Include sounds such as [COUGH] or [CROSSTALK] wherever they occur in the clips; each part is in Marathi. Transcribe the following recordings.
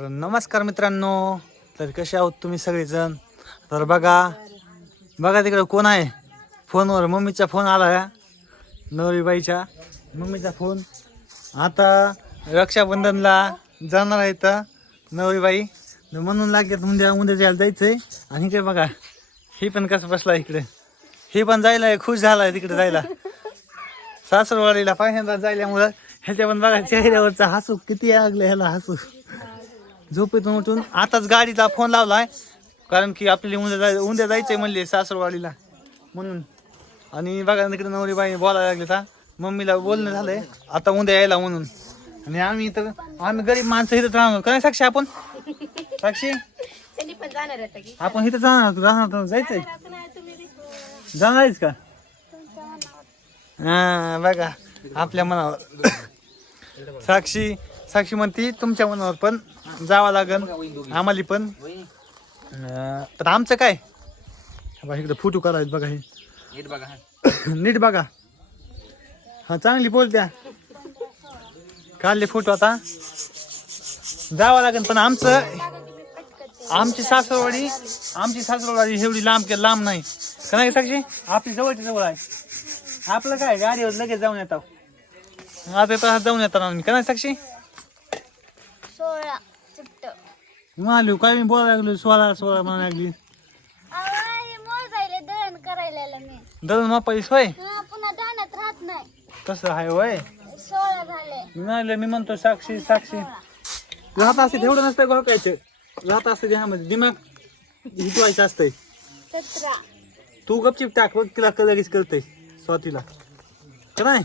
नमस्कार मित्रांनो. तर कसे आहोत तुम्ही सगळेजण? तर बघा बघा तिकडे कोण आहे? फोनवर मम्मीचा फोन आला नवरीबाईच्या मम्मीचा फोन. आता रक्षाबंधनला जाणार आहे तर नवरीबाई. म्हणून लागेल उद्या उद्या जायला जायचंय. आणि इकडे बघा हे पण कसं बसला इकडे. हे पण जायला खुश झालाय तिकडे जायला. सासरवाडीला पहिल्यांदा जायल्यामुळं ह्याच्या पण बघा चेहऱ्यावरचा हसू किती लागलं ह्याला हसू. झोपेतून उठून आताच गाडीला फोन लावलाय. कारण की आपल्याला उद्या जाय उद्या जायचंय म्हणले सासरवाडीला. म्हणून. आणि बघा तिकडे नवरी बाई बोलायला लागले का मम्मीला बोलणं झालंय. आता उद्या यायला म्हणून. आणि आम्ही तर आम्ही गरीब माणसं इथं राहणार. काय साक्षी आपण? साक्षी? आपण इथं जाणार राहणार जायचंय. जाणार आहेस का? हा बघा. आपल्या मनावर. साक्षी साक्षी म्हणती तुमच्या मनावर. पण जावं लागन. आम्हाला पण. तर आमचं काय? बघा इकडे फोटो करायचं बघा हे. नीट बघा हा. [COUGHS] चांगली बोल द्या काढले फोटो आता. जावं लागेल पण आमचं आमची सासरवाडी आमची सासरवाडी एवढी लांब के लांब नाही. का नाही साक्षी? आपली जवळची जवळ आहे. आपलं काय? गाडीवर लगेच जाऊन येतात आता जाऊन येतात आम्ही. का नाही साक्षी? सोळा. मालू काय मी बोलायला लागलो सोळा सोळा म्हणा लागली. मोजायला दळण करायला मी. दळून मापाई सोय हा, पुन्हा दाण्यात राहत नाही. तसं आहे वय सोळा झाले. मी म्हणलं मी म्हणतो साक्षी साक्षी. राहत असते तेवढं नसतं घोकायचं राहत असतं ह्यामध्ये. दिमाग हिटवायचं असतंय. सतरा. तू गपचिप टाक बघ तिला क- लगेच कळतंय स्वातीला. का नाही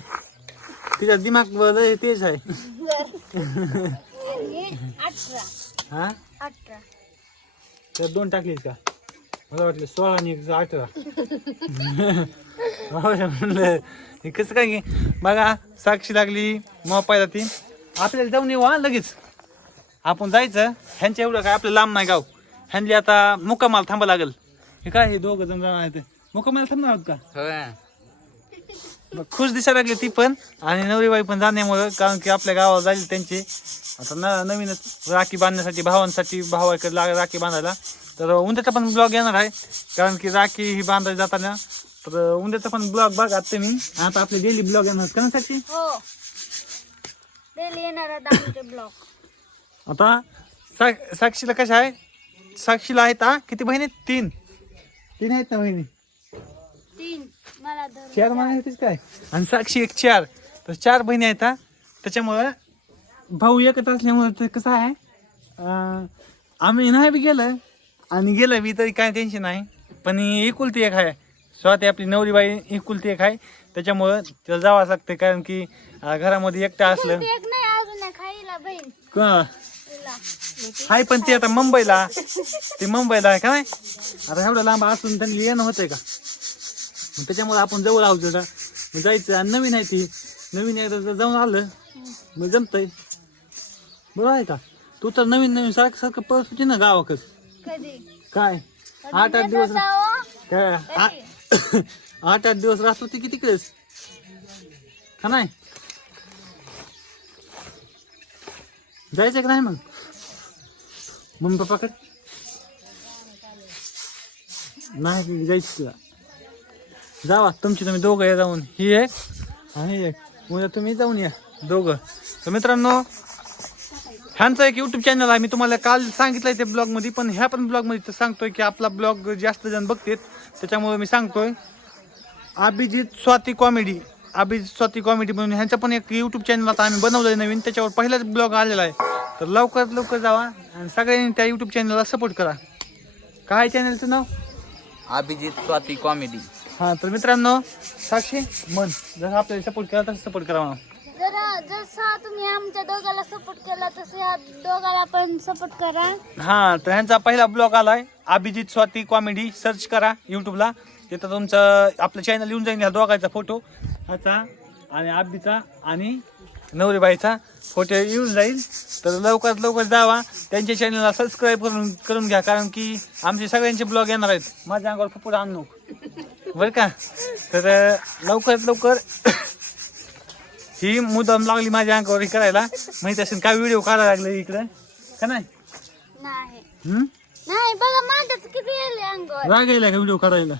तिचा दिमाग लय तेज आहे. [LAUGHS] आणि अठरा. हा? अठरा. त्यात दोन टाकलीस का? मला वाटलं सोळा आणि एक अठरा. [LAUGHS] म्हणलं हे कसं काय घे बघा साक्षी लागली मोपायला ती आपल्याला जाऊन येऊ हा लगेच. आपण जायचं ह्यांच्या एवढं काय आपलं लांब नाही गाव. ह्यांनी आता मुक्कामाला थांबा लागेल. हे काय हे दोघं जण जाणार आहेत? मुक्कामाला थांबणार आहोत का? मग खुश दिसायला लागली ती पण आणि नवरीबाई पण जाण्यामुळं कारण की आपल्या गावाला जाईल त्यांची. आता न नवीनच राखी बांधण्यासाठी भावांसाठी भावाकडे लाग राखी बांधायला. तर उद्याचा पण ब्लॉग येणार आहे कारण की राखी ही बांधायला जाताना. तर उद्याचा पण ब्लॉग बघा तुम्ही. आता आपले डेली ब्लॉग येणार आहेत का ना साक्षी हो. डेली येणार आहेत आमचे ब्लॉक आता सा साक्षीला कशा आहे? साक्षीला आहेत हा? किती बहिणी आहेत? तीन. तीन आहेत ना बहिणी. तीन. चार महिने होतीच काय? आणि साक्षी एक चार. तर चार बहिणी आहेत हा. त्याच्यामुळं भाऊ एकच असल्यामुळं ते कसं आहे? अं, आम्ही नाही बी गेलं आणि गेलं बी तरी काय टेन्शन नाही. पण ही एकुलती एक आहे. स्वतः आपली नवरीबाई एकुलती एक आहे. त्याच्यामुळं तिला जावंच लागते कारण की अं, घरामध्ये एकटं असलं. ती एक नाही अजून एक खाईला बहीण. का? तिला हाय पण ते आता मुंबईला. ते मुंबईला आहे का नाही? आता एवढं लांब असून त्यांनी येणं होतंय का? मग त्याच्यामुळे आपण जवळ आहोत जरा. मग जायचं आणि नवीन आहे ती. नवीन एकदा जर जाऊन आलं मग जमतंय. बरोबर आहे का? तू तर नवीन नवीन सारखं सारखं पळत होती ना गावाकडे. कधी? काय? आठ आठ दिवस जावं काय? आ- [COUGHS] आठ आठ दिवस राहत होती की तिकडेच? का नाही? जायचं का नाही मग? मम्मी पप्पाकडे? नाही जायचं तुला. जावा तुमची तुम्ही दोघं या जाऊन. ही एक आणि एक. उद्या तुम्ही जाऊन या दोघं. तर मित्रांनो ह्यांचा एक युट्यूब चॅनल आहे. मी तुम्हाला काल सांगितलंय ते ब्लॉगमध्ये पण ह्या पण ब्लॉगमध्ये तर सांगतोय की आपला ब्लॉग जास्त जण बघतेत. त्याच्यामुळे मी सांगतोय अभिजित स्वाती कॉमेडी अभिजित स्वाती कॉमेडी म्हणून ह्यांचा पण एक यूट्यूब चॅनल आता आम्ही बनवलंय नवीन. त्याच्यावर पहिलाच ब्लॉग आलेला आहे. तर लवकरात लवकर जावा आणि सगळ्यांनी त्या यूट्यूब चॅनलला सपोर्ट करा. काय चॅनलचं नाव? अभिजित स्वाती कॉमेडी हां तर मित्रांनो साक्षी मन जसं आपल्याला सपोर्ट करा तसं सपोर्ट करा म्हणा. जरा जसा तुम्ही आमच्या दोघाला सपोर्ट केला तसं या दोघाला पण सपोर्ट करा. हा तर ह्यांचा पहिला ब्लॉग आलाय अभिजित स्वाती कॉमेडी सर्च करा युट्यूबला तिथं तुमचं आपलं चॅनल येऊन जाईल ह्या दोघांचा फोटो ह्याचा आणि आबीचा आणि नवरीबाईचा फोटो येऊन जाईल. तर लवकरात लवकर जावा. त्यांच्या चॅनलला सबस्क्राईब करून करून घ्या. कारण की आमचे सगळ्यांचे ब्लॉग येणार आहेत. माझ्या अंगावर फुपूड आणू बरं का? तर लवकरात लवकर ही मुद्दाम लागली माझ्या अंगावर हे करायला. माहिती असेल काय व्हिडिओ काढायला लागले इकडं? का नाही? नाही. हम्म? नाही बघा माझ्याच किती येईल अंगावर. राग यायला का व्हिडिओ काढायला?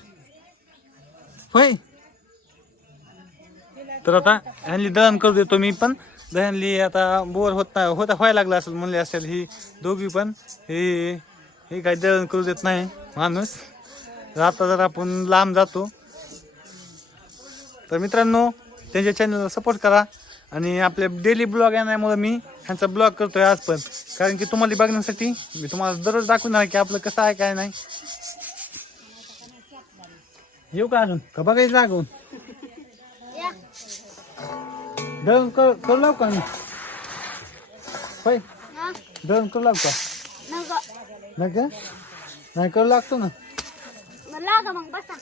होय? तर आता ह्यांनी दहन करू देतो मी पण. दहनली आता बोर होत नाही होता व्हायला लागला असेल म्हणले असेल ही दोघी पण. हे हे काही दळण करू देत नाही माणूस. आता जर आपण लांब जातो तर मित्रांनो त्यांच्या चॅनलला सपोर्ट करा. आणि आपले डेली ब्लॉग येण्यामुळे मी ह्यांचा ब्लॉग करतोय आज पण. कारण की तुम्हाला बघण्यासाठी मी तुम्हाला दररोज दाखवणार की आपलं कसं आहे काय नाही. येऊ का अजून? का बघायचं लागून? दळण कर करू लाव का मी? दळण करू लाव का? नाही का? नाही करू लागतो ना. मग लागा मग बसा.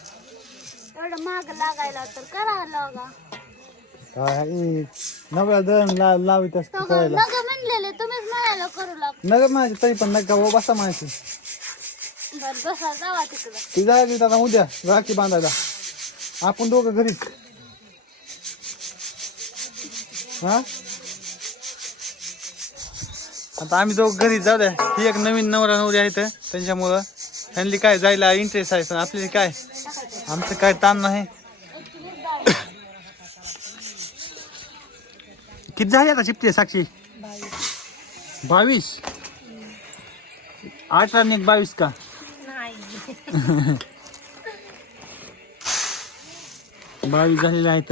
एवढं माग लागायला तर करा लागा. काय नव्या दळण ला लावित असतं तो करायला नग म्हणलेले तुम्हीच म्हणायला करू लाग. नगर माझी तरी पण नका हो बसा माहिती बर बसा जावा तिकडं. ती जायची आता उद्या राखी बांधायला. आपण दोघं घरीच. हा? आता आम्ही दोघं घरी जाऊ द्या. ही एक नवीन नवरा नवरी आहेत त्यांच्यामुळं. त्यांनी काय जायला इंटरेस्ट आहे पण आपल्याला काय? आमचं काय ताण नाही. किती झाली आता चिपते साक्षी? बावीस? अठरा आणि एक बावीस का? बावीस झालेले आहेत.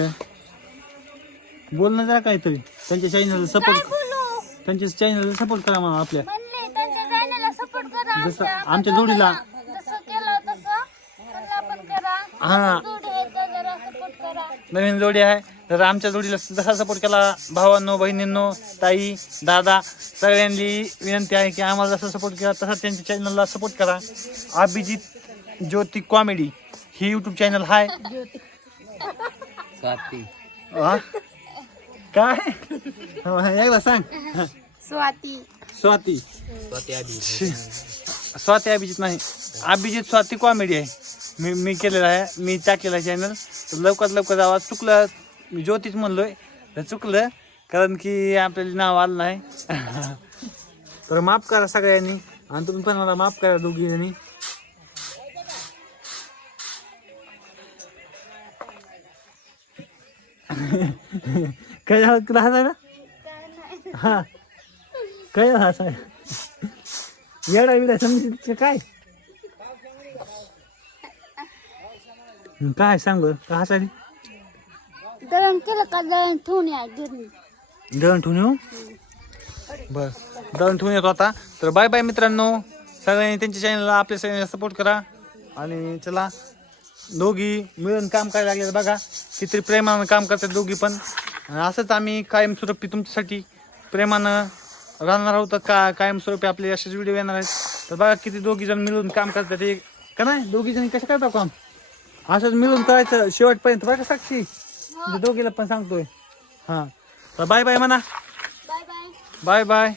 बोल ना जरा काहीतरी. त्यांच्या चॅनलला सपोर्ट त्यांच्या चॅनलला सपोर्ट करा मला आपल्या म्हणले त्यांच्या चॅनलला सपोर्ट करा जसं आमच्या जोडीला जसं केलं तसं त्यांना पण करा. हा. जोडी आहे तर जरा सपोर्ट करा. नवीन जोडी आहे. तर आमच्या जोडीला जसा सपोर्ट केला भावांनो बहिणींनो ताई दादा सगळ्यांनी विनंती आहे की आम्हाला जसा सपोर्ट केला तसा त्यांच्या चॅनलला सपोर्ट करा. अभिजित ज्योती कॉमेडी ही यूट्यूब चॅनल आहे स्वाती. हा? काय? हा, एकदा सांग. स्वाती. स्वाती. स्वाती स्वाती अभिजित नाही. अभिजित स्वाती कॉमेडी आहे. मी मी केलेलं आहे. मी टाकलेला चॅनल तर लवकरात लवकर जावा. चुकलं मी ज्योतिष म्हणलोय. तर चुकलं कारण की आपल्याला नाव आलं नाही. [LAUGHS] तर माफ करा सगळ्यांनी. आणि तुम्ही पण मला माफ करा दोघी जणी [LAUGHS] काय झालं तुला हसायला? हा. काय हसाय येडा समजित काय? काय सांग बरं का हसायली? दळण केलं का? दळण ठेवून या गिरणी दळण ठेवून येऊ? बर दळण ठेवून येतो आता. तर बाय बाय मित्रांनो. सगळ्यांनी त्यांच्या चॅनलला आपल्या चॅनलला सपोर्ट करा. आणि चला दोघी मिळून काम करायला लागले बघा. किती प्रेमानं काम करतात दोघी पण. असंच आम्ही कायमस्वरूपी तुमच्यासाठी प्रेमानं राहणार आहोत का कायमस्वरूपी आपले असेच व्हिडिओ येणार आहेत. तर बघा किती दोघी जण मिळून काम करतात. एक का नाही? दोघी जणी कसं करतात काम? असंच मिळून करायचं शेवटपर्यंत. बघा साक्षी? म्हणजे दोघीला पण सांगतोय. हां. तर बाय बाय म्हणा. Bye bye.